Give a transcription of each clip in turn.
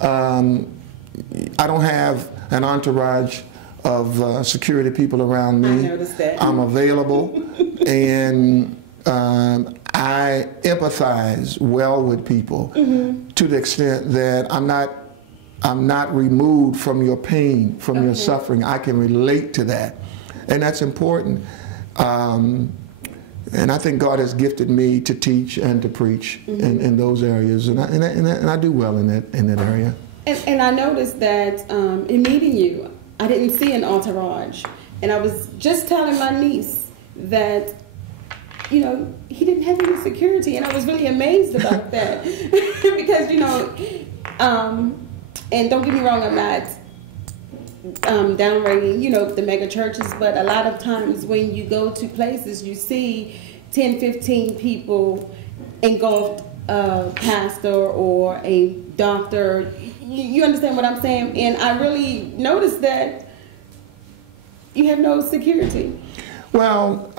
I don't have an entourage of security people around me. I noticed that. I'm available, and I empathize well with people to the extent that I'm not removed from your pain, from your suffering. I can relate to that, and that's important. And I think God has gifted me to teach and to preach in those areas, and I do well in that area. And I noticed that in meeting you, I didn't see an entourage, and I was just telling my niece that, you know, he didn't have any security, and I was really amazed about that because, you know, and don't get me wrong, I'm not downrating, you know, the mega churches, but a lot of times when you go to places, you see 10, 15 people engulfed a pastor or a doctor. You understand what I'm saying? And I really noticed that you have no security. Well,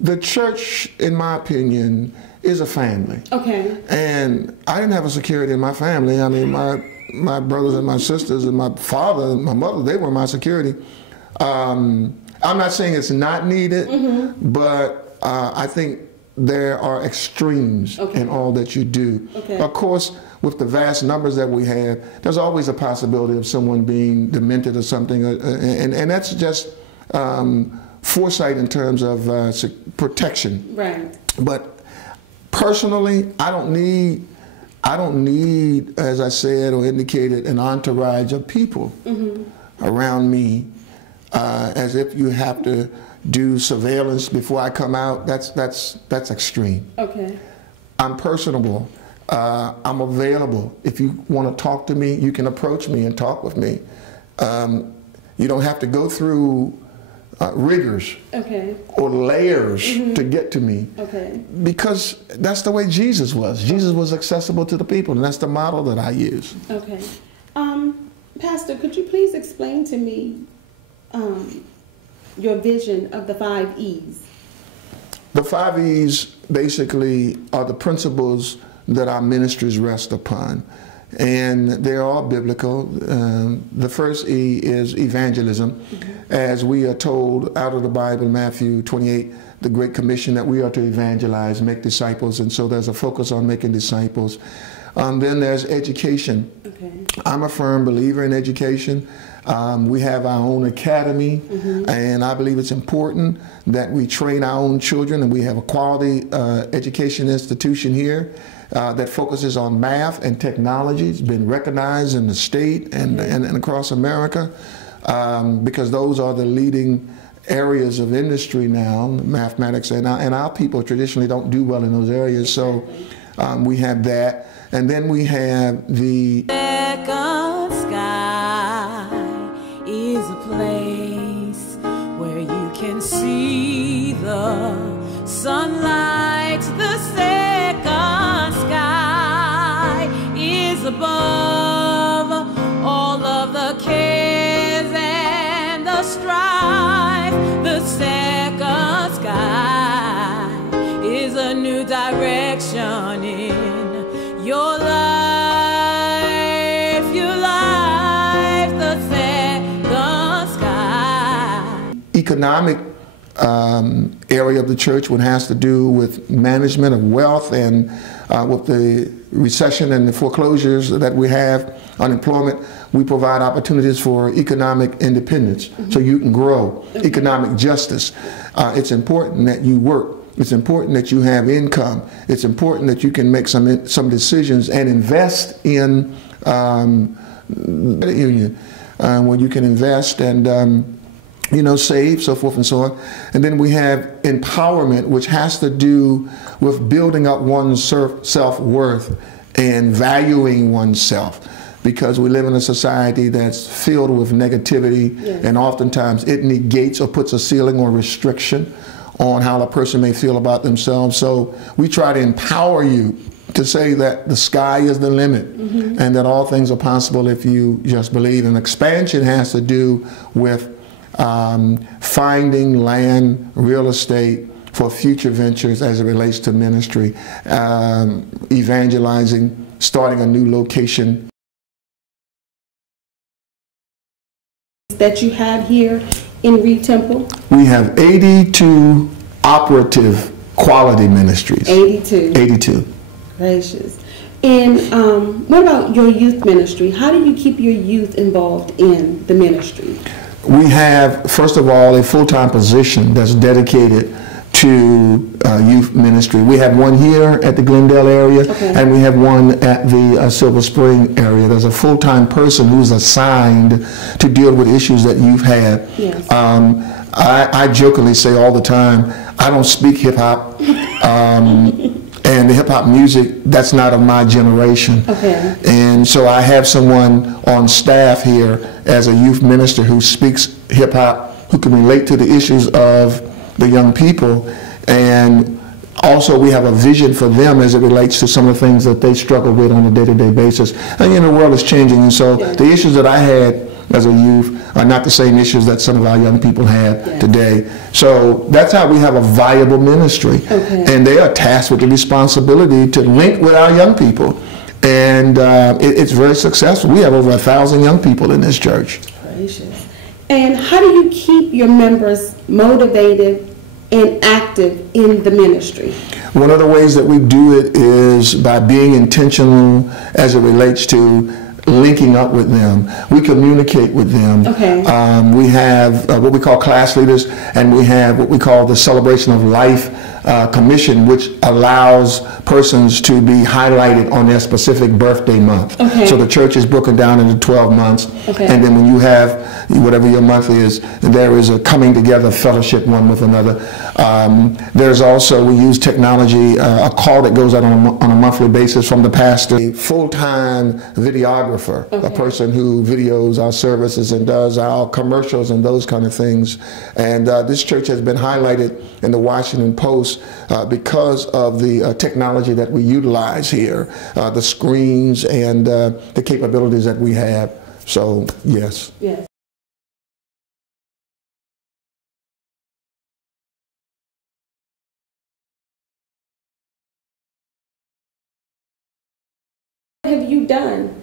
the church, in my opinion, is a family. Okay. And I didn't have a security in my family. I mean, my brothers and my sisters and my father and my mother, they were my security. I'm not saying it's not needed, but I think there are extremes in all that you do. Of course, with the vast numbers that we have, there's always a possibility of someone being demented or something, and that's just foresight in terms of protection. Right. But personally, I don't need, as I said or indicated, an entourage of people around me, as if you have to do surveillance before I come out. That's extreme. Okay. I'm personable. I'm available. If you want to talk to me, you can approach me and talk with me. You don't have to go through rigors or layers to get to me, because that's the way Jesus was. Jesus was accessible to the people, and that's the model that I use. Okay. Pastor, could you please explain to me your vision of the 5 E's? The 5 E's basically are the principles that our ministries rest upon, and they're all biblical. The first E is evangelism, as we are told out of the Bible, Matthew 28, the Great Commission, that we are to evangelize, make disciples, and so there's a focus on making disciples. Then there's education. I'm a firm believer in education. We have our own academy, and I believe it's important that we train our own children, and we have a quality education institution here that focuses on math and technology. It's been recognized in the state and across America, because those are the leading areas of industry now, mathematics, and our people traditionally don't do well in those areas, so we have that. And then we have the second sky is a place where you can see the sunlight. The second sky is above all of the cares and the strife. The second sky is a new direction in your life, the second sky. Economic area of the church, what has to do with management of wealth, and with the recession and the foreclosures that we have, unemployment, we provide opportunities for economic independence, so you can grow. Economic justice. It's important that you work. It's important that you have income. It's important that you can make some decisions and invest in credit union, where you can invest and you know, save, so forth and so on. And then we have empowerment, which has to do with building up one's self-worth and valuing oneself, because we live in a society that's filled with negativity, and oftentimes it negates or puts a ceiling or restriction on how a person may feel about themselves. So we try to empower you to say that the sky is the limit, and that all things are possible if you just believe. And expansion has to do with finding land, real estate for future ventures as it relates to ministry, evangelizing, starting a new location. that you have here in Reid Temple? We have 82 operative quality ministries. 82. 82. Gracious. And what about your youth ministry? How do you keep your youth involved in the ministry? We have, first of all, a full-time position that's dedicated to youth ministry. We have one here at the Gendale area, and we have one at the Silver Spring area. There's a full-time person who's assigned to deal with issues that youth have. Yes. I jokingly say all the time, I don't speak hip-hop, and the hip-hop music, that's not of my generation. Okay. And so I have someone on staff here as a youth minister who speaks hip-hop, who can relate to the issues of the young people, and also we have a vision for them as it relates to some of the things that they struggle with on a day-to-day basis. And the world is changing, and so the issues that I had as a youth are not the same issues that some of our young people have today. So that's how we have a viable ministry. And they are tasked with the responsibility to link with our young people. And it's very successful. We have over 1,000 young people in this church. Gracious. And how do you keep your members motivated and active in the ministry? One of the ways that we do it is by being intentional as it relates to linking up with them. We communicate with them. We have what we call class leaders, and we have what we call the Celebration of Life Commission, which allows persons to be highlighted on their specific birthday month. So the church is broken down into 12 months, and then when you have whatever your month is, there is a coming together fellowship one with another. There's also, we use technology, a call that goes out on a monthly basis from the pastor, a full-time videographer, a person who videos our services and does our commercials and those kind of things. And this church has been highlighted in the Washington Post because of the technology that we utilize here, the screens and the capabilities that we have. So, yes. Yes. What have you done,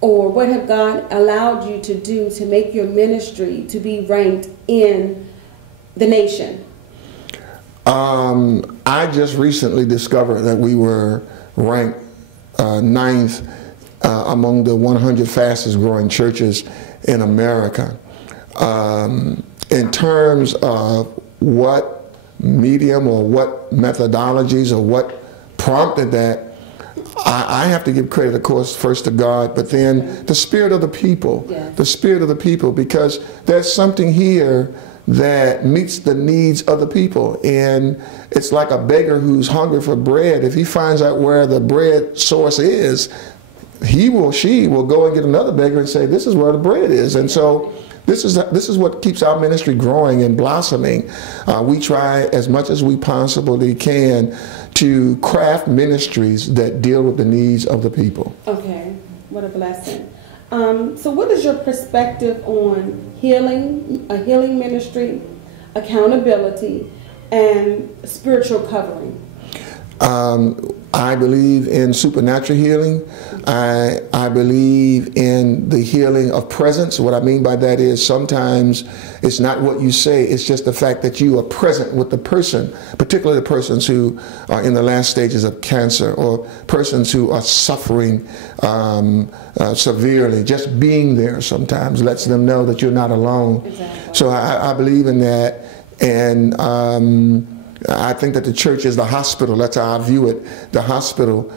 or what have God allowed you to do to make your ministry to be ranked in the nation? I just recently discovered that we were ranked 9th among the 100 fastest growing churches in America. In terms of what medium or what methodologies or what prompted that, I have to give credit, of course, first to God, but then the spirit of the people, the spirit of the people, because there's something here that meets the needs of the people. And it's like a beggar who's hungry for bread. If he finds out where the bread source is, he or she will go and get another beggar and say, this is where the bread is. And so this is what keeps our ministry growing and blossoming. We try as much as we possibly can to craft ministries that deal with the needs of the people. Okay, what a blessing. So what is your perspective on healing, a healing ministry, accountability, and spiritual covering? I believe in supernatural healing. I believe in the healing of presence. What I mean by that is sometimes it's not what you say, it's just the fact that you are present with the person, particularly the persons who are in the last stages of cancer or persons who are suffering severely. Just being there sometimes lets them know that you're not alone. Exactly. So I believe in that, and I think that the church is the hospital. That's how I view it, the hospital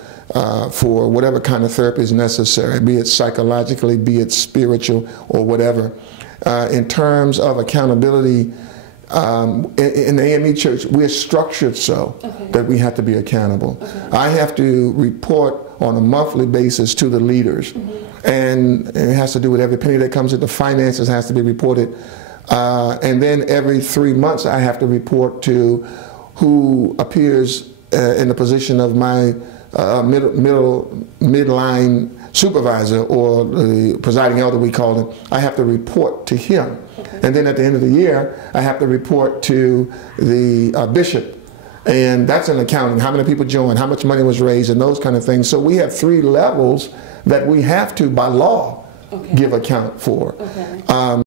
for whatever kind of therapy is necessary, be it psychologically, be it spiritual, or whatever. In terms of accountability, in the AME church, we're structured so that we have to be accountable. I have to report on a monthly basis to the leaders, and it has to do with every penny that comes in. The finances has to be reported. And then every 3 months, I have to report to who appears in the position of my midline supervisor, or the presiding elder, we call him. I have to report to him. And then at the end of the year, I have to report to the bishop. And that's an accounting. How many people joined, how much money was raised, and those kind of things. So we have 3 levels that we have to, by law, give account for.